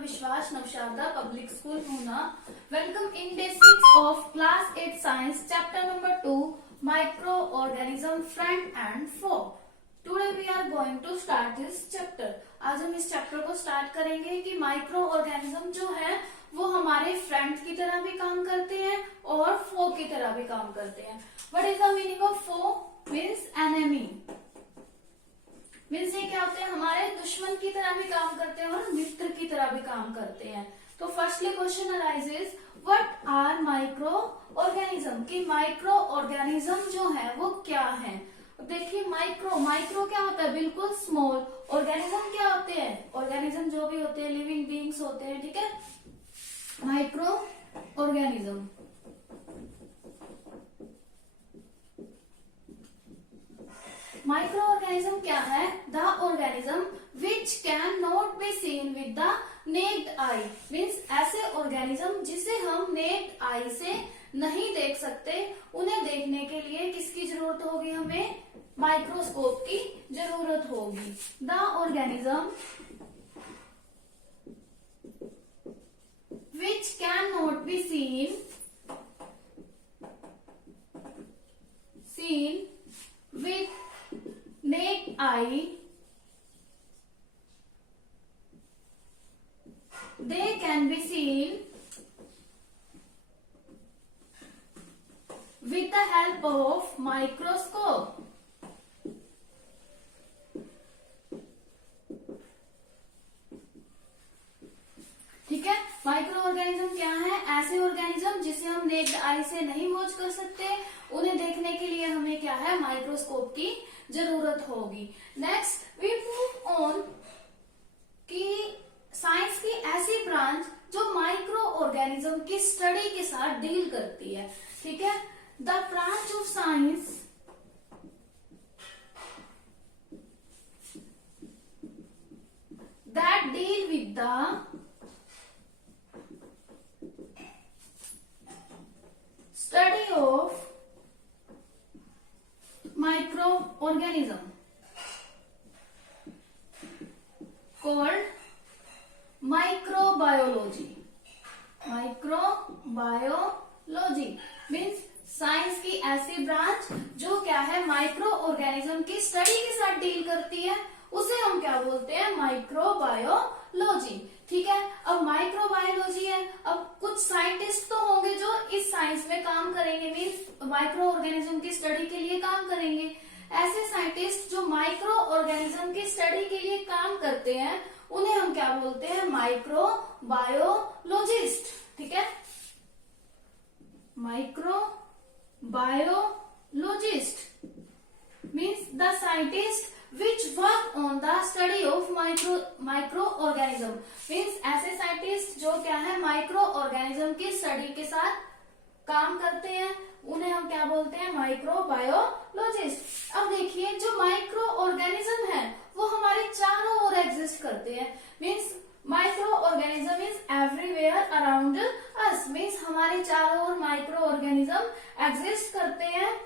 विश्वास Navsharda public school Poona. Welcome in day 6 of class 8 science chapter number 2 microorganism front and fork. Today we are going to start this chapter. आज हम इस chapter को start करेंगे कि microorganism जो है वो हमारे फ्रंट की तरह भी काम करते हैं और फोक की तरह भी काम करते हैं. What is the meaning of foe? Means enemy. Means ये क्या होते हैं, हमारे दुश्मन की तरह भी काम करते हैं और मित्र की तरह भी काम करते हैं. तो firstly question arises, what are microorganism, कि माइक्रो ऑर्गेनिज्म जो है वो क्या है. देखिए माइक्रो क्या होता है, बिल्कुल स्मॉल. ऑर्गेनिज्म क्या होते हैं, ऑर्गेनिज्म जो भी होते हैं लिविंग बीइंग्स होते हैं, ठीक है. माइक्रो ऑर्गेनिज्म माइक्रोऑर्गेनिज्म क्या है, the organism which can not be seen with the necked I. Means ऐसे ऑर्गेनिज्म जिसे हम नेक्ड आई से नहीं देख सकते, उन्हें देखने के लिए किसकी जरूरत होगी, हमें माइक्रोस्कोप की जरूरत होगी. The organism which can not be seen with naked eye, they can be seen with the help of microscope. ठीक है. माइक्रो ऑर्गेनिज्म क्या है, ऐसे ऑर्गेनिज्म जिसे हम नेक्ड आई से नहीं वॉच कर सकते, उन्हें देखने के लिए हमें क्या है, माइक्रोस्कोप की जरूरत होगी. नेक्स्ट वी मूव ऑन कि साइंस की ऐसी ब्रांच जो माइक्रो ऑर्गेनिज्म की स्टडी के साथ डील करती है. ठीक है. The branch of science that deal with the study of microorganism called microbiology. Microbiology means science की ऐसी ब्रांच जो क्या है, माइक्रो ऑर्गेनिज्म की स्टडी के साथ डील करती है, उसे हम क्या बोलते हैं, माइक्रोबायोलॉजी. ठीक है. अब माइक्रोबायोलॉजी है, अब कुछ साइंटिस्ट तो होंगे जो इस साइंस में काम करेंगे, मीन्स माइक्रो ऑर्गेनिज्म की स्टडी के लिए काम करेंगे. ऐसे साइंटिस्ट जो माइक्रो ऑर्गेनिज्म की स्टडी के लिए काम करते हैं, उन्हें हम क्या बोलते हैं, माइक्रोबायोलॉजिस्ट. ठीक है. Microbiologist means the scientist which work on the study of microorganism. means ऐसे साइंटिस्ट जो क्या है, माइक्रो ऑर्गेनिज्म की स्टडी के साथ काम करते हैं, उन्हें हम क्या बोलते हैं, माइक्रोबायोलॉजिस्ट. अब देखिए जो माइक्रो ऑर्गेनिज्म है वो हमारे चारों ओर एग्जिस्ट करते हैं. Means microorganism is everywhere around us. Means हमारे चारों ओर माइक्रो ऑर्गेनिज्म एग्जिस्ट करते हैं,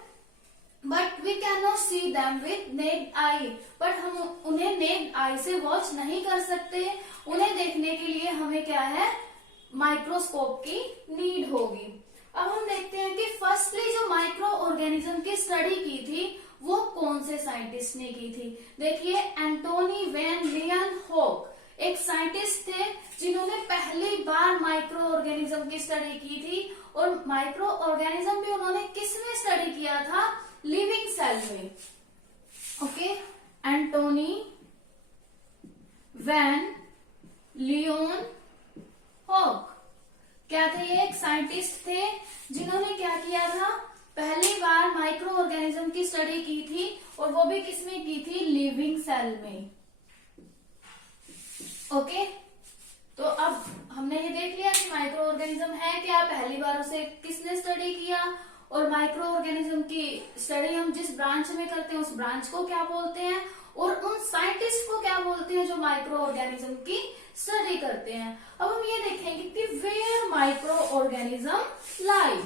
but we can not see them with naked eye. But हम उन्हें नेक्ड आई से वॉच नहीं कर सकते, उन्हें देखने के लिए हमें क्या है, माइक्रोस्कोप की नीड होगी. अब हम देखते हैं कि फर्स्टली जो माइक्रो ऑर्गेनिज्म की स्टडी की थी वो कौन से साइंटिस्ट ने की थी. देखिए एंटोनी वैन लीएनहोक एक साइंटिस्ट थे जिन्होंने पहली बार माइक्रो ऑर्गेनिज्म की स्टडी की थी. और माइक्रो ऑर्गेनिज्म भी उन्होंने किसमें स्टडी किया था, लिविंग सेल में. Okay. Antonie van Leeuwenhoek क्या थे, ये एक साइंटिस्ट थे जिन्होंने क्या किया था, पहली बार माइक्रो ऑर्गेनिज्म की स्टडी की थी, और वो भी किसमें की थी, लिविंग सेल में. ओके. तो अब हमने ये देख लिया कि माइक्रो ऑर्गेनिज्म है क्या, पहली बार उसे किसने स्टडी किया, और माइक्रो ऑर्गेनिज्म की स्टडी हम जिस ब्रांच में करते हैं उस ब्रांच को क्या बोलते हैं, और उन साइंटिस्ट को क्या बोलते हैं जो माइक्रो ऑर्गेनिज्म की स्टडी करते हैं. अब हम ये देखेंगे कि वेयर माइक्रो ऑर्गेनिज्म लाई,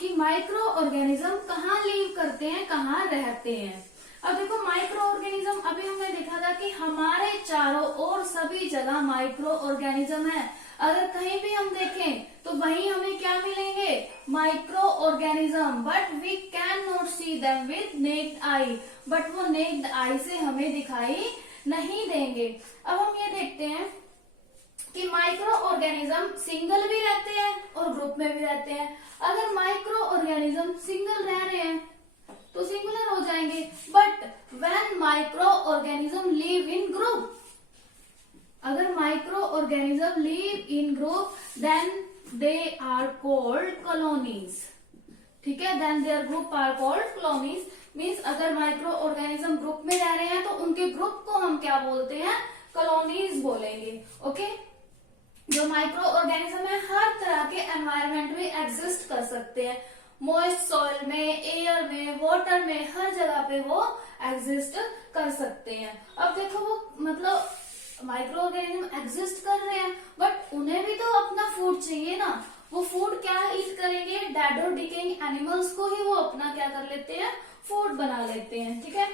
कि माइक्रो ऑर्गेनिज्म कहाँ लीव करते हैं, कहाँ रहते हैं. अब देखो माइक्रो ऑर्गेनिज्म अभी हमने देखा था कि हमारे चारों ओर सभी जगह माइक्रो ऑर्गेनिज्म है। अगर कहीं भी हम देखें तो वहीं हमें क्या मिलेंगे, microorganism, but we can not see them with naked eye, but वो नेक्ड आई से हमें दिखाई नहीं देंगे। अब हम ये देखते हैं कि माइक्रो ऑर्गेनिज्म सिंगल भी रहते हैं और ग्रुप में भी रहते हैं। अगर माइक्रो ऑर्गेनिज्म सिंगल रह रहे हैं तो सिंगुलर हो जाएंगे, but when microorganism live in group, अगर microorganism live in group then they are called colonies. ठीक है, then their group are called colonies. Means अगर माइक्रो ऑर्गेनिज्म ग्रुप में रह रहे हैं तो उनके ग्रुप को हम क्या बोलते हैं, कॉलोनीज बोलेंगे। ओके, जो माइक्रो ऑर्गेनिज्म है हर तरह के एनवायरमेंट में एग्जिस्ट कर सकते हैं, मॉइस्ट सॉइल में, एयर में, वाटर में, हर जगह पे वो एग्जिस्ट कर सकते हैं। अब देखो वो मतलब माइक्रो ऑर्गेनिज्म एग्जिस्ट कर रहे हैं बट उन्हें भी तो अपना फूड चाहिए ना। वो फूड क्या ईट करेंगे, डेड और डिकेइंग एनिमल्स को ही वो अपना क्या कर लेते हैं, फूड बना लेते हैं। ठीक है,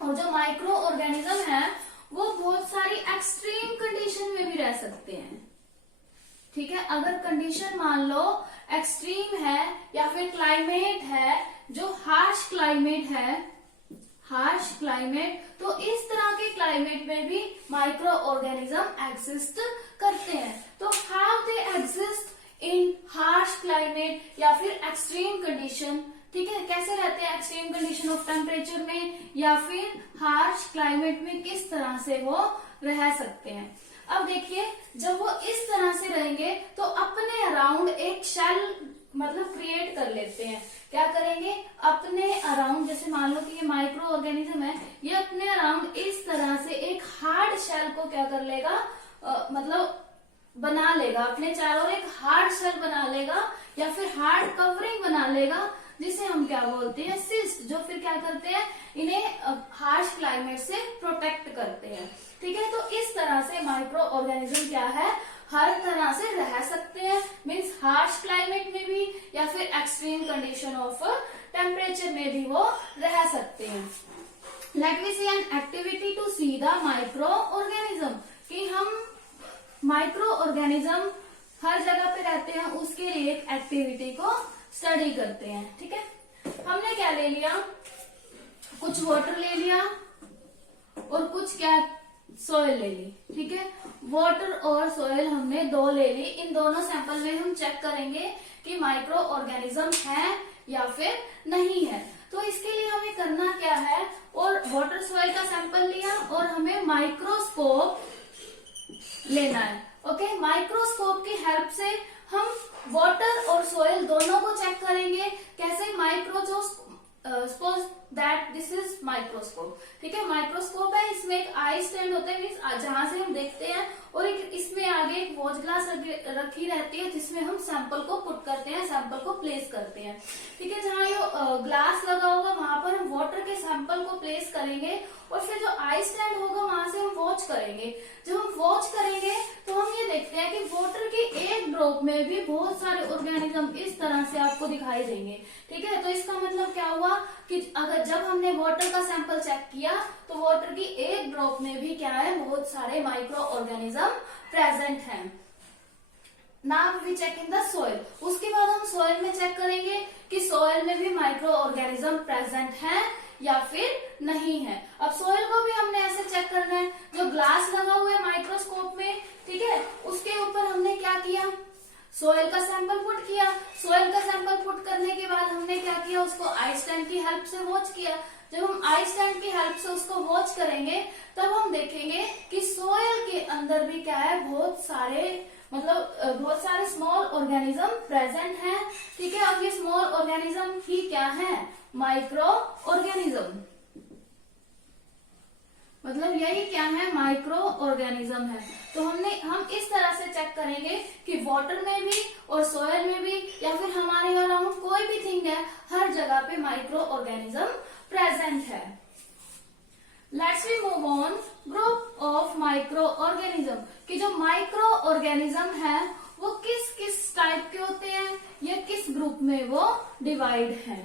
और जो माइक्रो ऑर्गेनिज्म है वो बहुत सारी एक्सट्रीम कंडीशन में भी रह सकते हैं। ठीक है, अगर कंडीशन मान लो एक्सट्रीम है या फिर क्लाइमेट है जो हार्श क्लाइमेट है, हार्श क्लाइमेट, तो इस तरह के क्लाइमेट में भी माइक्रो ऑर्गेनिज्म एग्जिस्ट करते हैं। तो how they exist in harsh climate या फिर एक्सट्रीम कंडीशन। ठीक है, कैसे रहते हैं एक्सट्रीम कंडीशन ऑफ टेम्परेचर में या फिर हार्श क्लाइमेट में, किस तरह से वो रह सकते हैं। अब देखिए, जब वो इस तरह से रहेंगे तो अपने अराउंड एक शेल मतलब क्रिएट कर लेते हैं। क्या करेंगे, अपने अराउंड, जैसे मान लो कि ये माइक्रो ऑर्गेनिज्म है, ये अपने अराउंड इस तरह से एक हार्ड शेल को क्या कर लेगा, मतलब बना लेगा, अपने चारों एक हार्ड शेल बना लेगा या फिर हार्ड कवरिंग बना लेगा, जिसे हम क्या बोलते हैं, सिस्ट, जो फिर क्या करते हैं, इन्हें हार्श क्लाइमेट से प्रोटेक्ट करते हैं। ठीक है, तो इस तरह से माइक्रो ऑर्गेनिज्म क्या है, हर तरह से रह सकते हैं, मीन्स हार्श क्लाइमेट में भी या फिर एक्सट्रीम कंडीशन ऑफ टेम्परेचर में भी वो रह सकते हैं। Let me see an activity to see the microorganism, कि हम माइक्रो ऑर्गेनिज्म हर जगह पे रहते हैं उसके लिए एक एक्टिविटी को स्टडी करते हैं। ठीक है, हमने क्या ले लिया, कुछ वाटर ले लिया और कुछ क्या, सॉइल ले ली। ठीक है, वाटर और सॉइल हमने दो ले ली। इन दोनों सैंपल में हम चेक करेंगे कि माइक्रो ऑर्गेनिज्म है या फिर नहीं है। तो इसके लिए हमें करना क्या है, और वाटर सॉइल का सैंपल लिया और हमें माइक्रोस्कोप लेना है। ओके, माइक्रोस्कोप की हेल्प से हम वाटर और सॉइल दोनों को चेक करेंगे। कैसे, suppose that this is microscope. ठीक है, माइक्रोस्कोप है, इसमें एक आई स्टैंड होता है, मीन्स जहां से हम देखते हैं, और एक इसमें आगे एक वॉच ग्लास रखी रहती है जिसमें हम सैंपल को पुट करते हैं, सैंपल को प्लेस करते हैं। ठीक है, जहां ये ग्लास लगा होगा वहां पर हम वाटर के सैंपल को प्लेस करेंगे और फिर जो आई स्टैंड होगा वहां से हम वॉच करेंगे। जब हम वॉच करेंगे तो हम ये देखते हैं कि वाटर के एक ड्रॉप में भी बहुत सारे ऑर्गेनिज्म इस तरह से आपको दिखाई देंगे। ठीक है, तो इसका मतलब क्या हुआ कि अगर जब हमने वाटर का सैंपल चेक किया तो वाटर की एक ड्रॉप में भी क्या है, बहुत सारे माइक्रो ऑर्गेनिज्म प्रेजेंट हैं। Now we check in the soil. उसके बाद हम सॉइल में चेक करेंगे कि सॉइल में भी माइक्रो ऑर्गेनिज्म प्रेजेंट है या फिर नहीं है। अब सॉइल को भी हमने ऐसे चेक करना है, जो ग्लास लगा हुआ है माइक्रोस्कोप में, ठीक है, उसके ऊपर हमने क्या किया, सॉइल का सैंपल पुट किया। सॉइल का सैंपल पुट करने के बाद हमने क्या किया, उसको आई स्टैंड की हेल्प से वॉच किया। जब हम आई स्टैंड की हेल्प से उसको वॉच करेंगे तब हम देखेंगे कि सॉइल के अंदर भी क्या है, बहुत सारे स्मॉल ऑर्गेनिज्म प्रेजेंट हैं। ठीक है, अब ये स्मॉल ऑर्गेनिज्म ही क्या है, माइक्रो ऑर्गेनिज्म। मतलब यही क्या है, माइक्रो ऑर्गेनिज्म है। तो हम इस तरह से चेक करेंगे कि वाटर में भी और सॉइल में भी या फिर हमारे अराउंड कोई भी थिंग है, हर जगह पे माइक्रो ऑर्गेनिज्म प्रेजेंट है। Let's we move on, group of microorganism, कि जो माइक्रो ऑर्गेनिज्म है वो किस किस टाइप के होते हैं या किस ग्रुप में वो डिवाइड है।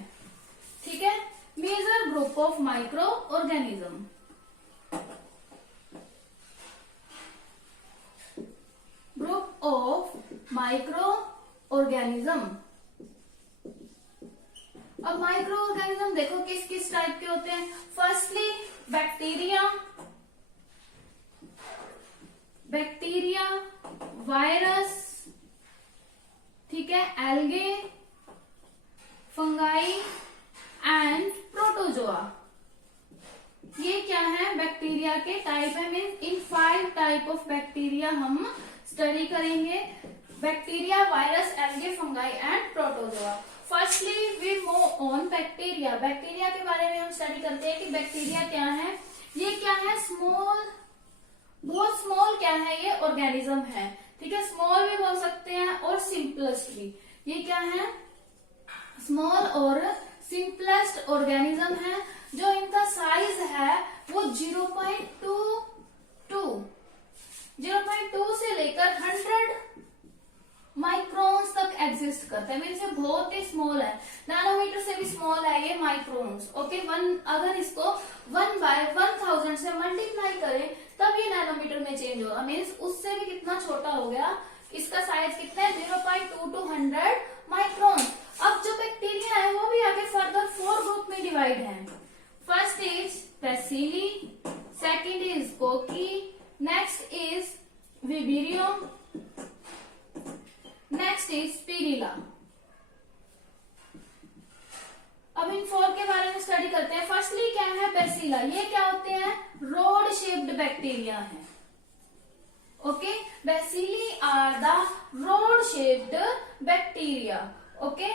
ठीक है, major group of of microorganism. Group of microorganism. अब माइक्रो ऑर्गेनिज्म देखो किस किस टाइप के होते हैं। फर्स्टली बैक्टीरिया, वायरस, ठीक है, एल्गे, फंगाई एंड प्रोटोजोआ। ये क्या है, बैक्टीरिया के टाइप है। मीन्स इन 5 टाइप ऑफ बैक्टीरिया हम स्टडी करेंगे। Bacteria, virus, algae, fungi and protozoa. Firstly we move on bacteria. Bacteria के बारे में हम स्टडी करते हैं कि बैक्टीरिया क्या है। ये क्या है, स्मॉल, बहुत स्मॉल क्या है, ये ऑर्गेनिज्म है, ठीक है। स्मॉल भी बोल सकते हैं और सिंपलेस्ट भी। ये क्या है, स्मॉल और सिंपलेस्ट ऑर्गेनिज्म है। जो इनका साइज है वो 0.2 से लेकर 100 माइक्रोन्स तक एग्जिस्ट करता है। मीन्स ये बहुत ही स्मॉल है, नैनोमीटर से भी स्मॉल है ये माइक्रोन्स। ओके, अगर इसको 1/1000 से मल्टीप्लाई करें तब ये नैनोमीटर में चेंज होगा। मीन्स उससे भी कितना छोटा हो गया, इसका साइज कितना है, 0.2 to 100 माइक्रोन। अब जो बैक्टीरिया है वो भी आगे फर्दर 4 ग्रुप में डिवाइड है। First is bacilli, second is cocci, next is vibrio, next is spirulina. अब इन 4 के बारे में स्टडी करते हैं। फर्स्टली क्या है, बेसिला। ये क्या होते हैं, रोड शेप्ड बैक्टीरिया है। Okay, bacilli are the rod shaped bacteria. Okay,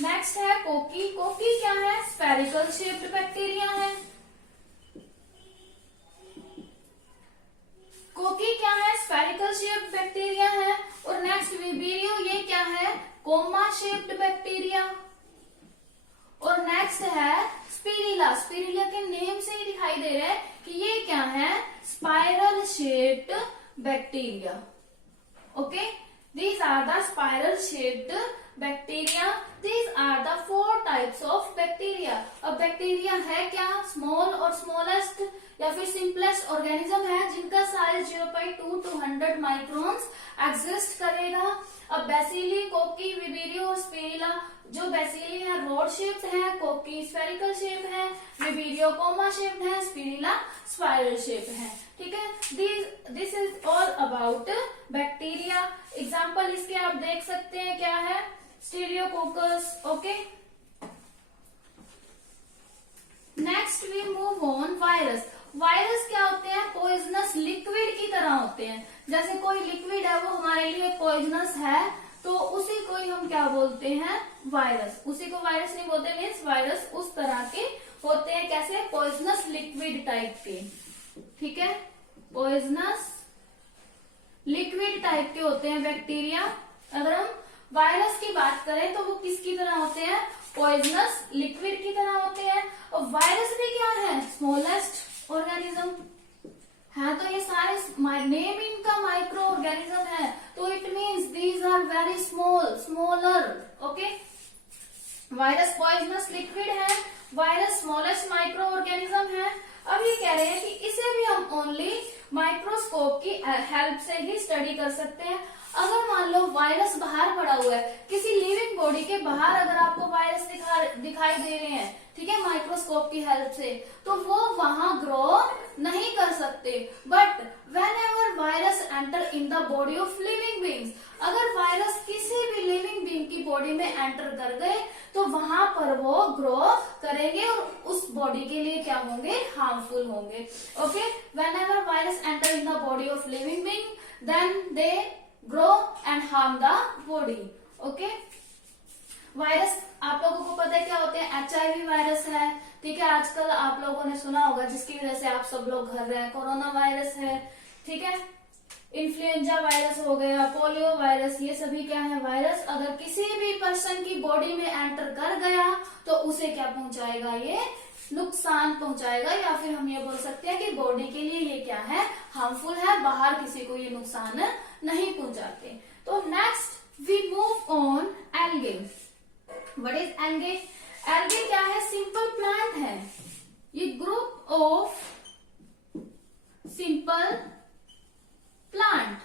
next है कोकी। कोकी क्या है, स्फेरिकल शेप्ड बैक्टीरिया है। कोकी क्या है, स्फेरिकल शेप्ड बैक्टीरिया है। और नेक्स्ट विबेरियो, ये क्या है, कोमा शेप्ड बैक्टीरिया। और नेक्स्ट है स्पिरुलिना। स्पिरुलिना के नेम से ही दिखाई दे रहा है कि ये क्या है, spiral shaped bacteria. Okay, these are the spiral shaped bacteria. These are the 4 types of bacteria. अब बैक्टीरिया है क्या, स्मॉल और स्मॉलेस्ट या फिर सिंपलेस्ट ऑर्गेनिज्म है जिनका साइज 0.2 to 100 माइक्रोन्स एग्जिस्ट करेगा। अब बेसिली, कोकी, विबेरियो और स्पिरुलिना, जो बेसिली है रोड शेप्ड है, कोकी स्फेरिकल शेप है, विबेरियो कोमा शेप्ड है, स्पिरुलिना स्पाइरल शेप है। ठीक है, this is all about bacteria. Example इसके आप देख सकते हैं, क्या है, streptococcus. Okay, next we move on virus. Virus क्या होते हैं, पॉइजनस लिक्विड की तरह होते हैं। जैसे कोई लिक्विड है वो हमारे लिए पॉइजनस है तो उसी को ही हम क्या बोलते हैं, वायरस। उसी को वायरस नहीं बोलते, मीन्स वायरस उस तरह के होते हैं, कैसे, पॉइजनस लिक्विड टाइप के। ठीक है, पॉइजनस लिक्विड टाइप के होते हैं बैक्टीरिया। अगर हम वायरस की बात करें तो वो किसकी तरह होते हैं, पॉइजनस लिक्विड की तरह होते हैं। और वायरस भी क्या है, स्मॉलेस्ट ऑर्गेनिज्म है। तो ये सारे नेम इनका माइक्रो ऑर्गेनिज्म है, तो it means these are very smaller. Okay, virus poisonous liquid है, वायरस स्मॉलेस्ट माइक्रो ऑर्गेनिज्म है। अब ये कह रहे हैं कि इसे भी हम ओनली माइक्रोस्कोप की हेल्प से ही स्टडी कर सकते हैं। अगर मान लो वायरस बाहर पड़ा हुआ है, किसी लिविंग बॉडी के बाहर अगर आपको वायरस दिखाई दे रहे हैं, ठीक है, माइक्रोस्कोप की हेल्प से, तो वो वहां ग्रो नहीं कर सकते। But when ever virus enter in the body of living beings, अगर वायरस किसी भी लिविंग बींग की बॉडी में एंटर कर गए तो वहां पर वो ग्रो करेंगे और उस बॉडी के लिए क्या होंगे, हार्मफुल होंगे। Okay, whenever virus enter in the body of living being then they grow and harm the body. Okay, virus आप लोगों को पता है क्या होते हैं, HIV वायरस है, ठीक है, आजकल आप लोगों ने सुना होगा जिसकी वजह से आप सब लोग घर रहे, कोरोना वायरस है, ठीक है, इन्फ्लुएंजा वायरस हो गया, पोलियो वायरस, ये सभी क्या है, वायरस। अगर किसी भी पर्सन की बॉडी में एंटर कर गया तो उसे क्या पहुंचाएगा, ये नुकसान पहुंचाएगा, या फिर हम ये बोल सकते हैं कि बॉडी के लिए ये क्या है, हार्मफुल है, बाहर किसी को ये नुकसान नहीं पहुंचाते। तो next we move on algae. What is algae? Algae क्या है, सिंपल प्लांट है, ये ग्रुप ऑफ सिंपल प्लांट।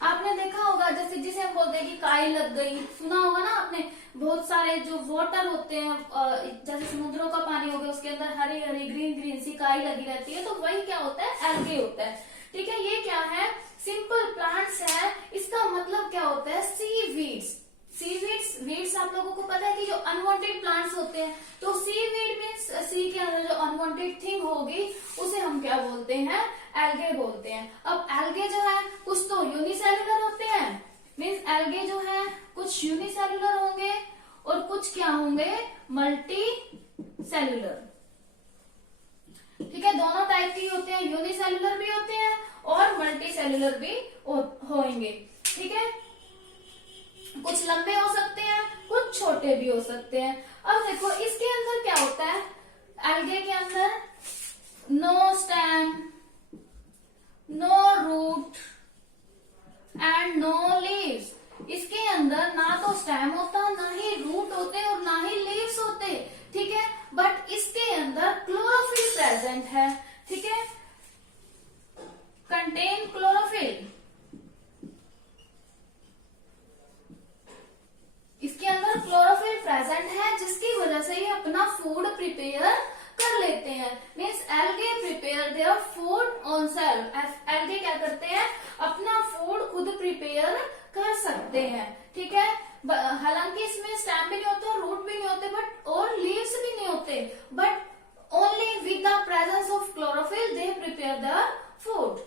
आपने देखा होगा जैसे जिसे हम बोलते हैं कि काई लग गई, सुना होगा ना आपने। बहुत सारे जो वाटर होते हैं जैसे समुद्रों का पानी हो गया, उसके अंदर हरी हरी ग्रीन ग्रीन सी काई लगी रहती है, तो वही क्या होता है, एल्गे होता है। ठीक है, ये क्या है, सिंपल प्लांट्स है। इसका मतलब क्या होता है, सी वीड्स। वीड्स आप लोगों को पता है कि जो अनवांटेड प्लांट्स होते हैं, तो सी वीड मीन्स सी के अंदर जो अनवांटेड थिंग होगी उसे हम क्या बोलते हैं, एल्गे बोलते हैं। अब एल्गे जो है कुछ तो यूनिसेलुलर होते हैं, मीन्स एल्गे जो है कुछ यूनिसेलुलर होंगे और कुछ क्या होंगे, मल्टी सेलुलर। ठीक है, दोनों टाइप के होते हैं, यूनिसेलुलर भी होते हैं और मल्टी सेलुलर भी होंगे। ठीक है, कुछ लंबे हो सकते हैं, कुछ छोटे भी हो सकते हैं। अब देखो इसके अंदर क्या होता है, एल्गे के अंदर no stem, no root and no leaves. इसके अंदर ना तो स्टेम होता, ना ही रूट होते और ना ही लीव्स होते। ठीक है, बट इसके अंदर क्लोरोफिल प्रेजेंट है। ठीक है, कंटेन क्लोरोफिल। इसके अंदर क्लोरोफिल प्रेजेंट है, जिसकी वजह से ये अपना फूड प्रिपेयर कर लेते हैं। Means algae prepare their food on self. Algae क्या करते हैं, अपना फूड खुद प्रिपेयर कर सकते हैं। ठीक है, हालांकि इसमें स्टेम भी नहीं होते, रूट भी नहीं होते, बट और लीव्स भी नहीं होते, but only with the presence of chlorophyll they prepare the food.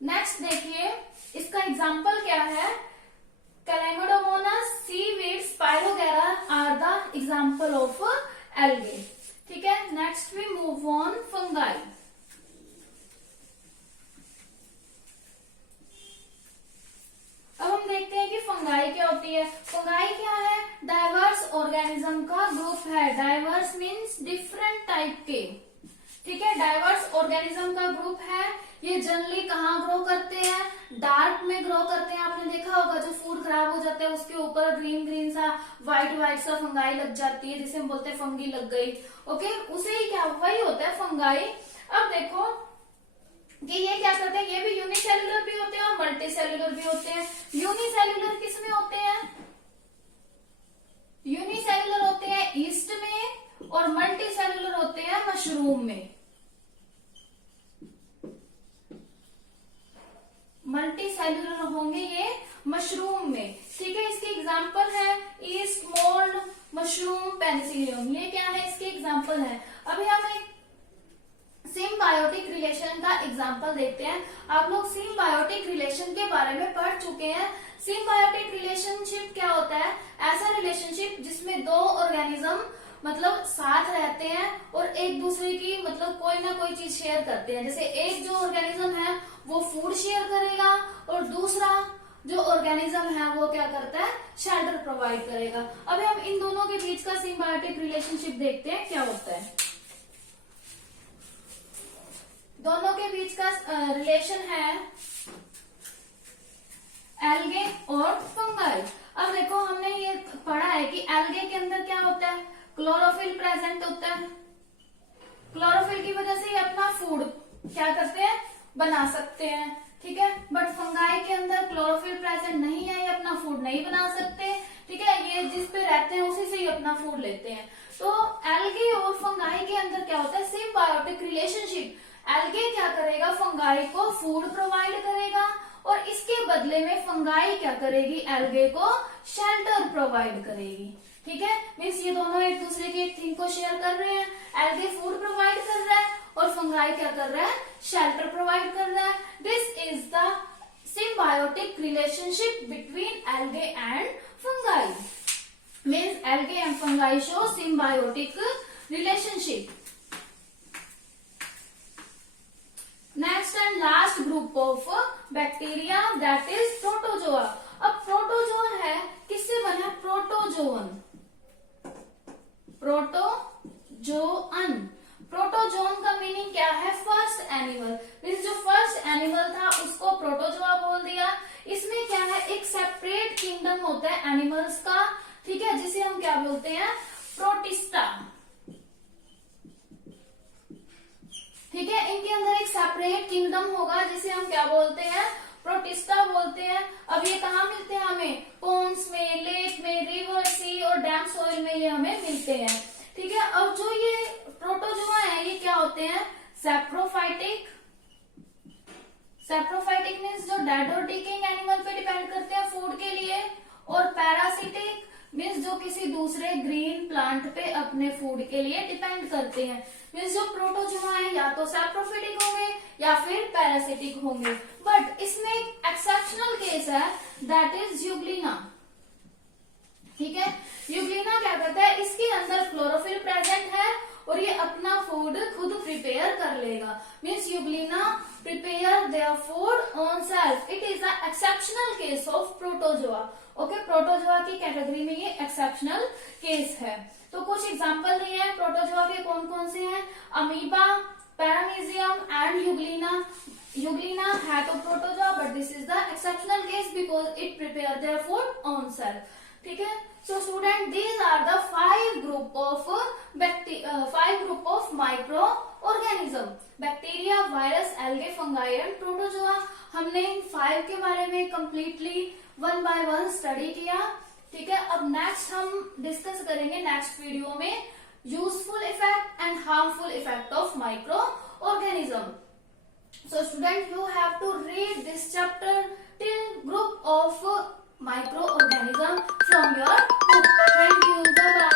Next देखिए, इसका एग्जाम्पल क्या है, chlamydomonas, seaweed, spirogyra are the example of algae. ठीक है, next we move on fungi. अब हम देखते हैं कि फंगाई क्या होती है। फंगाई क्या है, डाइवर्स ऑर्गेनिज्म का ग्रुप है। डाइवर्स मीन्स डिफरेंट टाइप के। ठीक है, डाइवर्स ऑर्गेनिज्म का ग्रुप है। ये जनरली कहाँ ग्रो करते हैं, डार्क में ग्रो करते हैं। आपने देखा होगा जो फूड खराब हो जाता है उसके ऊपर ग्रीन ग्रीन सा व्हाइट सा फंगाई लग जाती है, जिसे हम बोलते हैं फंगी लग गई। ओके, उसे ही क्या, वही होता है फंगाई। अब देखो कि ये क्या करते हैं, ये भी यूनिसेलुलर भी होते हैं और मल्टी सेलुलर भी होते हैं। यूनिसेलुलर किस में होते हैं, यूनिसेलुलर होते हैं ईस्ट में और मल्टी सेलुलर होते हैं मशरूम में। मल्टी सेलुलर होंगे ये मशरूम में। ठीक है, इसके एग्जाम्पल है ईस्ट, मोल्ड, मशरूम, पेनिसिलियम। ये क्या है, इसके एग्जाम्पल है। अभी हम एक सिम्बायोटिक रिलेशन का एग्जाम्पल देखते हैं। आप लोग सिम्बायोटिक रिलेशन के बारे में पढ़ चुके हैं। सिम्बायोटिक रिलेशनशिप क्या होता है, ऐसा रिलेशनशिप जिसमें दो ऑर्गेनिज्म मतलब साथ रहते हैं और एक दूसरे की मतलब कोई ना कोई चीज शेयर करते हैं। जैसे एक जो ऑर्गेनिज्म है वो फूड शेयर करेगा और दूसरा जो ऑर्गेनिज्म है वो क्या करता है, शेल्टर प्रोवाइड करेगा। अभी हम इन दोनों के बीच का सिम्बायोटिक रिलेशनशिप देखते हैं क्या होता है। दोनों के बीच का रिलेशन है एल्गे और फंगाई। अब देखो हमने ये पढ़ा है कि एल्गे के अंदर क्या होता है, क्लोरोफिल प्रेजेंट होता है। क्लोरोफिल की वजह से ये अपना फूड क्या करते हैं, बना सकते हैं। ठीक है, बट फंगाई के अंदर क्लोरोफिल प्रेजेंट नहीं है, ये अपना फूड नहीं बना सकते। ठीक है, ये जिस पे रहते हैं उसी से ही अपना फूड लेते हैं। तो एल्गे और फंगाई के अंदर क्या होता है, सिम्बायोटिक रिलेशनशिप। एल्गे क्या करेगा, फंगाई को फूड प्रोवाइड करेगा और इसके बदले में फंगाई क्या करेगी, एल्गे को शेल्टर प्रोवाइड करेगी। ठीक है, मीन्स ये दोनों एक दूसरे की एक थिंग को शेयर कर रहे हैं। एल्गे फूड प्रोवाइड कर रहा है और फंगाई क्या कर रहा है, शेल्टर प्रोवाइड कर रहा है। This is the symbiotic relationship between algae and fungi. Means algae and fungi show symbiotic relationship. Next and last group of bacteria that is protozoa. अब प्रोटोजोआ है किससे बना, प्रोटोजोअन। प्रोटोजोअन, प्रोटोजोन का meaning क्या है, फर्स्ट एनिमल। मीन्स जो first animal था उसको प्रोटोजोआ बोल दिया। इसमें क्या है, एक सेपरेट किंगडम होता है एनिमल्स का। ठीक है, जिसे हम क्या बोलते हैं, प्रोटिस्टा। सेपरेट किंगडम होगा जिसे हम क्या बोलते हैं, प्रोटिस्टा बोलते हैं। अब ये कहाँ मिलते हैं हमें, पोन्स में, लेक में, रिवर, सी और डैम सॉइल में ये हमें मिलते हैं। ठीक है, अब जो ये प्रोटोजोआ है ये क्या होते हैं, सैप्रोफाइटिक। सैप्रोफाइटिक मीन्स जो डेड और डिकेइंग एनिमल पे डिपेंड करते हैं फूड के लिए, और पैरासिटिक मीन्स जो किसी दूसरे ग्रीन प्लांट पे अपने फूड के लिए डिपेंड करते हैं। मीन्स जो प्रोटोजोआ है या तो सैप्रोफाइटिक होंगे या फिर पैरासिटिक होंगे। बट इसमें एक एक्सेप्शनल केस है, दैट इज यूग्लिना। ठीक है, यूग्लिना क्या करता है, इसके अंदर क्लोरोफिल प्रेजेंट है और ये अपना फूड खुद प्रिपेयर कर लेगा। Means Euglena prepare their food on self. It is a exceptional case of protozoa. Okay, protozoa की कैटेगरी में ये एक्सेप्शनल केस है। तो कुछ एग्जांपल दिए हैं प्रोटोजोआ के, कौन कौन से हैं, amoeba, paramecium and euglena. Euglena है तो protozoa, but this is the exceptional case because it prepare their food on self. ठीक है, so student these are the 5 group of microorganism, bacteria, virus, algae, fungi and protozoa. हमने इन 5 के बारे में completely 1 bye 1 study किया। ठीक है, अब नेक्स्ट हम डिस्कस करेंगे नेक्स्ट वीडियो में useful effect and harmful effect of micro organism. So student, you have to read this chapter till group of microorganism from your book. Thank you. Bye bye.